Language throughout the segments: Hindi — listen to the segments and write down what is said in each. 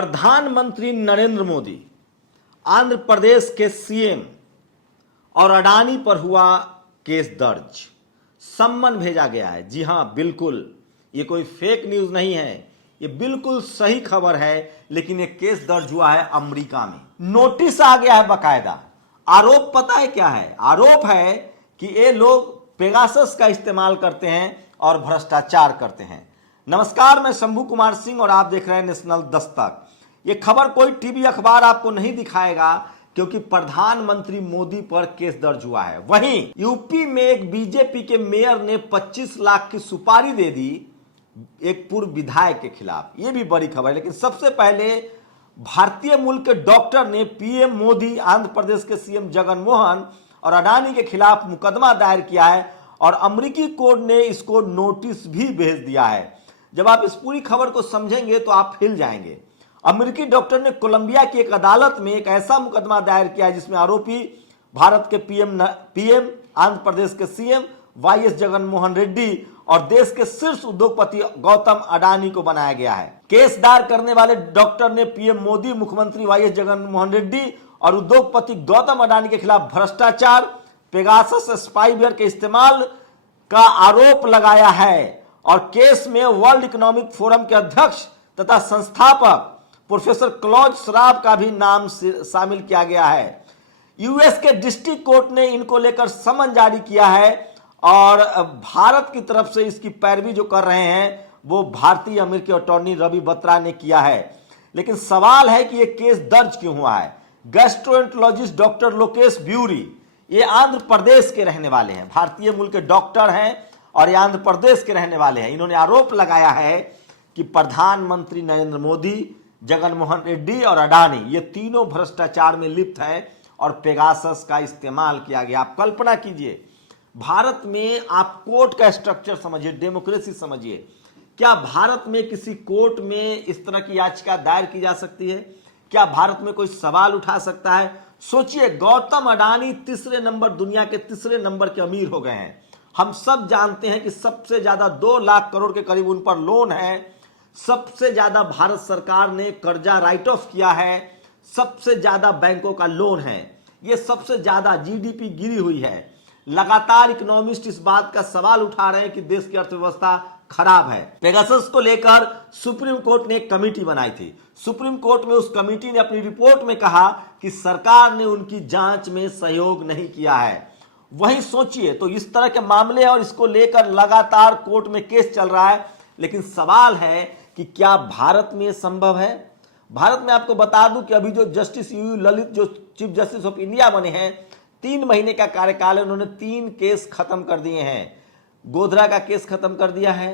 प्रधानमंत्री नरेंद्र मोदी, आंध्र प्रदेश के सीएम और अडानी पर हुआ केस दर्ज। सम्मन भेजा गया है। जी हां, बिल्कुल ये कोई फेक न्यूज नहीं है, ये बिल्कुल सही खबर है। लेकिन ये केस दर्ज हुआ है अमेरिका में, नोटिस आ गया है बकायदा। आरोप पता है क्या है? आरोप है कि ये लोग पेगासस का इस्तेमाल करते हैं और भ्रष्टाचार करते हैं। नमस्कार, मैं शंभू कुमार सिंह और आप देख रहे हैं नेशनल दस्तक। ये खबर कोई टीवी अखबार आपको नहीं दिखाएगा क्योंकि प्रधानमंत्री मोदी पर केस दर्ज हुआ है। वहीं यूपी में एक बीजेपी के मेयर ने 25 लाख की सुपारी दे दी एक पूर्व विधायक के खिलाफ। यह भी बड़ी खबर है। लेकिन सबसे पहले भारतीय मूल के डॉक्टर ने पीएम मोदी, आंध्र प्रदेश के सीएम जगनमोहन और अडानी के खिलाफ मुकदमा दायर किया है और अमेरिकी कोर्ट ने इसको नोटिस भी भेज दिया है। जब आप इस पूरी खबर को समझेंगे तो आप हिल जाएंगे। अमेरिकी डॉक्टर ने कोलंबिया की एक अदालत में एक ऐसा मुकदमा दायर किया है जिसमें आरोपी भारत के पीएम, आंध्र प्रदेश के सीएम वाईएस जगनमोहन रेड्डी और देश के शीर्ष उद्योगपति गौतम अडानी को बनाया गया है। केस दायर करने वाले डॉक्टर ने पीएम मोदी, मुख्यमंत्री वाईएस जगनमोहन रेड्डी और उद्योगपति गौतम अडानी के खिलाफ भ्रष्टाचार, पेगासस स्पाईवेयर के इस्तेमाल का आरोप लगाया है। और केस में वर्ल्ड इकोनॉमिक फोरम के अध्यक्ष तथा संस्थापक प्रोफेसर क्लॉज श्राब का भी नाम शामिल किया गया है। यूएस के डिस्ट्रिक्ट कोर्ट ने इनको लेकर समन जारी किया है और भारत की तरफ से इसकी पैरवी जो कर रहे हैं वो भारतीय अमेरिकी अटॉर्नी रवि बत्रा ने किया है। लेकिन सवाल है कि यह केस दर्ज क्यों हुआ है? गैस्ट्रोएंटरोलॉजिस्ट डॉक्टर लोकेश ब्यूरी, ये आंध्र प्रदेश के रहने वाले हैं, भारतीय मूल के डॉक्टर हैं और ये आंध्र प्रदेश के रहने वाले हैं। इन्होंने आरोप लगाया है कि प्रधानमंत्री नरेंद्र मोदी, जगनमोहन रेड्डी और अडानी ये तीनों भ्रष्टाचार में लिप्त है और पेगासस का इस्तेमाल किया गया। आप कल्पना कीजिए, भारत में आप कोर्ट का स्ट्रक्चर समझिए, डेमोक्रेसी समझिए। क्या भारत में किसी कोर्ट में इस तरह की याचिका दायर की जा सकती है? क्या भारत में कोई सवाल उठा सकता है? सोचिए, गौतम अडानी दुनिया के तीसरे नंबर के अमीर हो गए हैं। हम सब जानते हैं कि सबसे ज्यादा 2 लाख करोड़ के करीब उन पर लोन है। सबसे ज्यादा भारत सरकार ने कर्जा राइट ऑफ किया है। सबसे ज्यादा बैंकों का लोन है। यह सबसे ज्यादा जीडीपी गिरी हुई है। लगातार इकोनॉमिस्ट इस बात का सवाल उठा रहे हैं कि देश की अर्थव्यवस्था खराब है। पेगासस को लेकर सुप्रीम कोर्ट ने एक कमेटी बनाई थी। सुप्रीम कोर्ट में उस कमेटी ने अपनी रिपोर्ट में कहा कि सरकार ने उनकी जांच में सहयोग नहीं किया है। वहीं सोचिए, तो इस तरह के मामले और इसको लेकर लगातार कोर्ट में केस चल रहा है। लेकिन सवाल है कि क्या भारत में संभव है? भारत में आपको बता दूं कि अभी जो जस्टिस यूयू ललित जो चीफ जस्टिस ऑफ इंडिया बने हैं, 3 महीने का कार्यकाल है, उन्होंने 3 केस खत्म कर दिए हैं। गोधरा का केस खत्म कर दिया है।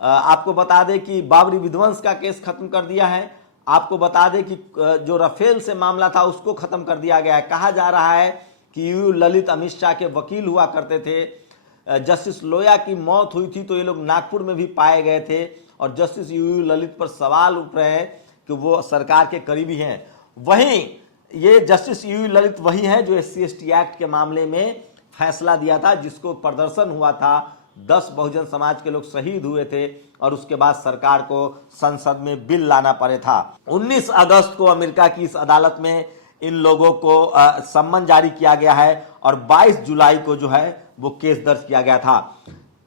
आपको बता दें कि बाबरी विध्वंस का केस खत्म कर दिया है। आपको बता दें कि जो राफेल से मामला था उसको खत्म कर दिया गया है। कहा जा रहा है कि यूयू ललित अमित शाह के वकील हुआ करते थे। जस्टिस लोया की मौत हुई थी तो ये लोग नागपुर में भी पाए गए थे और जस्टिस यूयू ललित पर सवाल उठ रहे हैं कि वो सरकार के करीबी हैं। वहीं ये जस्टिस यूयू ललित वही हैं जो SC/ST एक्ट के मामले में फैसला दिया था, जिसको प्रदर्शन हुआ था। 10 बहुजन समाज के लोग शहीद हुए थे और उसके बाद सरकार को संसद में बिल लाना पड़े था। 19 अगस्त को अमेरिका की इस अदालत में इन लोगों को सम्मन जारी किया गया है और 22 जुलाई को जो है वो केस दर्ज किया गया था।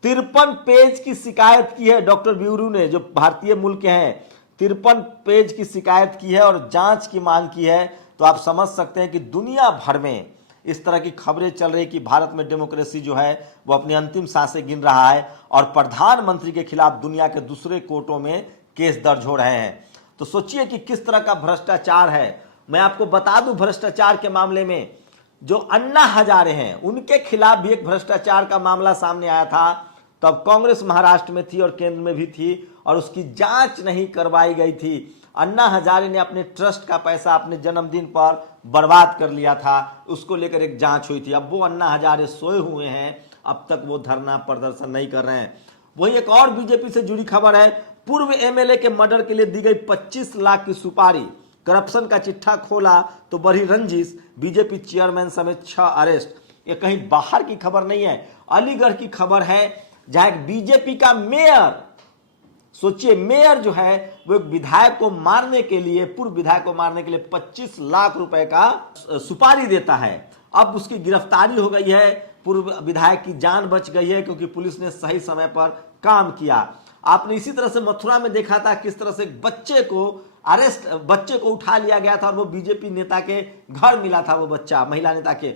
53 पेज की शिकायत की है डॉक्टर ब्यूरू ने, जो भारतीय मूल के हैं। 53 पेज की शिकायत की है और जांच की मांग की है। तो आप समझ सकते हैं कि दुनिया भर में इस तरह की खबरें चल रही कि भारत में डेमोक्रेसी जो है वो अपनी अंतिम सांसें गिन रहा है और प्रधानमंत्री के खिलाफ दुनिया के दूसरे कोर्टों में केस दर्ज हो रहे हैं। तो सोचिए कि किस तरह का भ्रष्टाचार है। मैं आपको बता दूं, भ्रष्टाचार के मामले में जो अन्ना हजारे हैं उनके खिलाफ भी एक भ्रष्टाचार का मामला सामने आया था। तब कांग्रेस महाराष्ट्र में थी और केंद्र में भी थी और उसकी जांच नहीं करवाई गई थी। अन्ना हजारे ने अपने ट्रस्ट का पैसा अपने जन्मदिन पर बर्बाद कर लिया था, उसको लेकर एक जांच हुई थी। अब वो अन्ना हजारे सोए हुए हैं, अब तक वो धरना प्रदर्शन नहीं कर रहे हैं। वही एक और बीजेपी से जुड़ी खबर है, पूर्व एमएलए के मर्डर के लिए दी गई 25 लाख की सुपारी, करप्शन का चिट्ठा खोला तो बढ़ी रंजिश, बीजेपी चेयरमैन समेत 6 अरेस्ट। ये कहीं बाहर की खबर नहीं है, अलीगढ़ की खबर है, जहां एक बीजेपी का मेयर सोचिए, मेयर जो है वो एक विधायक को मारने के लिए, पूर्व विधायक को मारने के लिए 25 लाख रुपए का सुपारी देता है। अब उसकी गिरफ्तारी हो गई है, पूर्व विधायक की जान बच गई है क्योंकि पुलिस ने सही समय पर काम किया। आपने इसी तरह से मथुरा में देखा था किस तरह से बच्चे को उठा लिया गया था और वो बीजेपी नेता के घर मिला था वो बच्चा, महिला नेता के।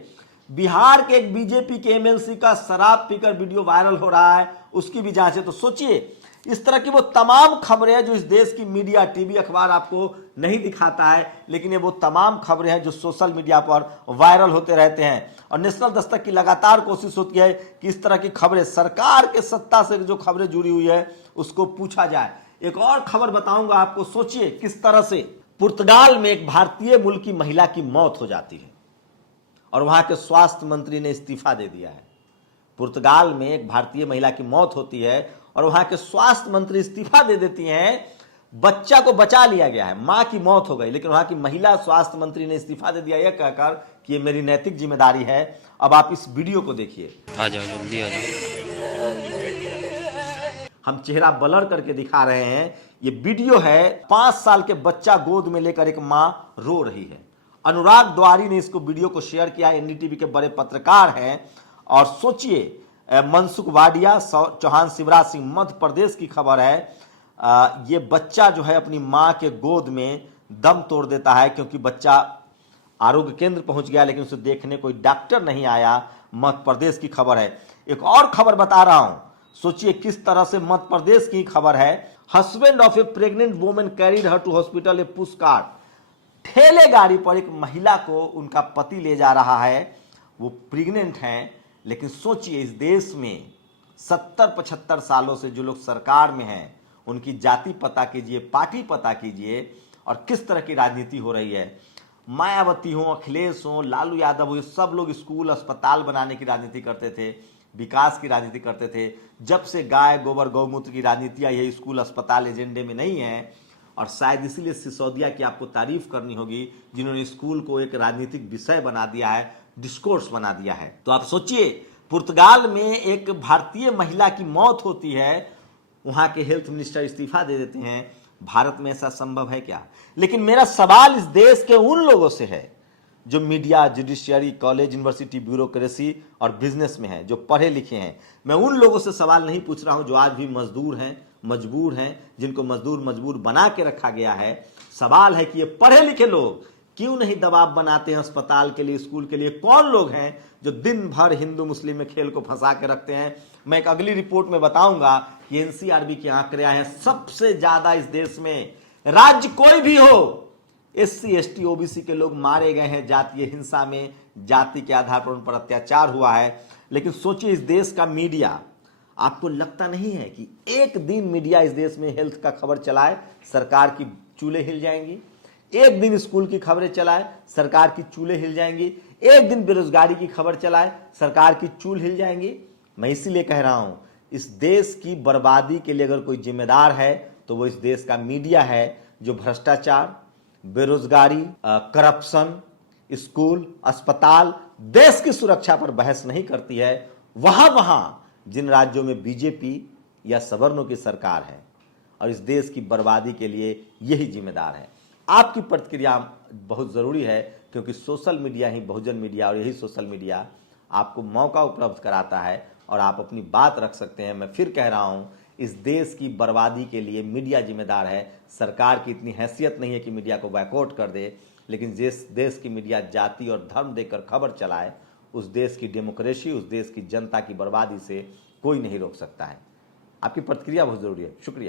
बिहार के एक बीजेपी के एमएलसी का शराब पीकर वीडियो वायरल हो रहा है, उसकी भी जांच है। तो सोचिए, इस तरह की वो तमाम खबरें हैं जो इस देश की मीडिया, टीवी, अखबार आपको नहीं दिखाता है, लेकिन ये वो तमाम खबरें हैं जो सोशल मीडिया पर वायरल होते रहते हैं। और नेशनल दस्तक की लगातार कोशिश होती है कि इस तरह की खबरें, सरकार के सत्ता से जो खबरें जुड़ी हुई है उसको पूछा जाए। एक और खबर बताऊंगा आपको, सोचिए किस तरह से पुर्तगाल में एक भारतीय मूल की महिला की मौत हो जाती है और वहां के स्वास्थ्य मंत्री ने इस्तीफा दे दिया है। पुर्तगाल में एक भारतीय महिला की मौत होती है और वहां के स्वास्थ्य मंत्री इस्तीफा दे देती हैं। बच्चा को बचा लिया गया है, मां की मौत हो गई, लेकिन वहां की महिला स्वास्थ्य मंत्री ने इस्तीफा दे दिया, यह कहकर कि ये मेरी नैतिक जिम्मेदारी है। अब आप इस वीडियो को देखिए। आ जाओ, जल्दी आ जाओ। हम चेहरा ब्लर करके दिखा रहे हैं, ये वीडियो है। 5 साल के बच्चा गोद में लेकर एक मां रो रही है। अनुराग द्वारी ने इसको वीडियो को शेयर किया, एनडीटीवी के बड़े पत्रकार हैं। और सोचिए, मनसुख वाडिया, चौहान शिवराज सिंह, मध्य प्रदेश की खबर है। ये बच्चा जो है अपनी मां के गोद में दम तोड़ देता है क्योंकि बच्चा आरोग्य केंद्र पहुंच गया लेकिन उसे देखने कोई डॉक्टर नहीं आया। मध्य प्रदेश की खबर है। एक और खबर बता रहा हूं, सोचिए किस तरह से मध्य प्रदेश की खबर है। Husband of a pregnant woman carried her to hospital a push cart. ठेले गाड़ी पर एक महिला को उनका पति ले जा रहा है, वो प्रेग्नेंट हैं, लेकिन सोचिए इस देश में 70-75 सालों से जो लोग सरकार में हैं उनकी जाति पता कीजिए, पार्टी पता कीजिए और किस तरह की राजनीति हो रही है। मायावती हो, अखिलेश हो, लालू यादव हो, ये सब लोग स्कूल अस्पताल बनाने की राजनीति करते थे, विकास की राजनीति करते थे। जब से गाय गोबर गौमूत्र की राजनीति आई है, स्कूल अस्पताल एजेंडे में नहीं है। और शायद इसीलिए सिसोदिया की आपको तारीफ करनी होगी जिन्होंने स्कूल को एक राजनीतिक विषय बना दिया है, डिस्कोर्स बना दिया है। तो आप सोचिए, पुर्तगाल में एक भारतीय महिला की मौत होती है, वहां के हेल्थ मिनिस्टर इस्तीफा दे देते हैं। भारत में ऐसा संभव है क्या? लेकिन मेरा सवाल इस देश के उन लोगों से है जो media, judiciary, college, university, bureaucracy और बिजनेस में हैं, जो पढ़े लिखे हैं। मैं उन लोगों से सवाल नहीं पूछ रहा हूं जो आज भी मजदूर हैं, मजबूर हैं, जिनको मजबूर बना के रखा गया है। सवाल है कि ये पढ़े लिखे लोग क्यों नहीं दबाव बनाते हैं अस्पताल के लिए, स्कूल के लिए? कौन लोग हैं जो दिन भर हिंदू मुस्लिम में खेल को फंसा के रखते हैं? मैं एक अगली रिपोर्ट में बताऊंगा कि एनसीआरबी के आंकड़े आए हैं, सबसे ज्यादा इस देश में, राज्य कोई भी हो, एससी, एसटी, ओबीसी के लोग मारे गए हैं जातीय हिंसा में, जाति के आधार पर उन पर अत्याचार हुआ है। लेकिन सोचिए इस देश का मीडिया, आपको लगता नहीं है कि एक दिन मीडिया इस देश में हेल्थ का खबर चलाए, सरकार की चूल्हे हिल जाएंगी? एक दिन स्कूल की खबरें चलाए, सरकार की चूल्हे हिल जाएंगी? एक दिन बेरोजगारी की खबर चलाए, सरकार की चूल हिल जाएंगी? मैं इसीलिए कह रहा हूं, इस देश की बर्बादी के लिए अगर कोई जिम्मेदार है तो वो इस देश का मीडिया है, जो भ्रष्टाचार, बेरोजगारी, करप्शन, स्कूल, अस्पताल, देश की सुरक्षा पर बहस नहीं करती है। वहां जिन राज्यों में बीजेपी या सवर्णों की सरकार है, और इस देश की बर्बादी के लिए यही जिम्मेदार है। आपकी प्रतिक्रिया बहुत जरूरी है क्योंकि सोशल मीडिया ही बहुजन मीडिया, और यही सोशल मीडिया आपको मौका उपलब्ध कराता है और आप अपनी बात रख सकते हैं। मैं फिर कह रहा हूं, इस देश की बर्बादी के लिए मीडिया जिम्मेदार है। सरकार की इतनी हैसियत नहीं है कि मीडिया को बैकआउट कर दे, लेकिन जिस देश की मीडिया जाति और धर्म देकर खबर चलाए, उस देश की डेमोक्रेसी, उस देश की जनता की बर्बादी से कोई नहीं रोक सकता है। आपकी प्रतिक्रिया बहुत जरूरी है। शुक्रिया।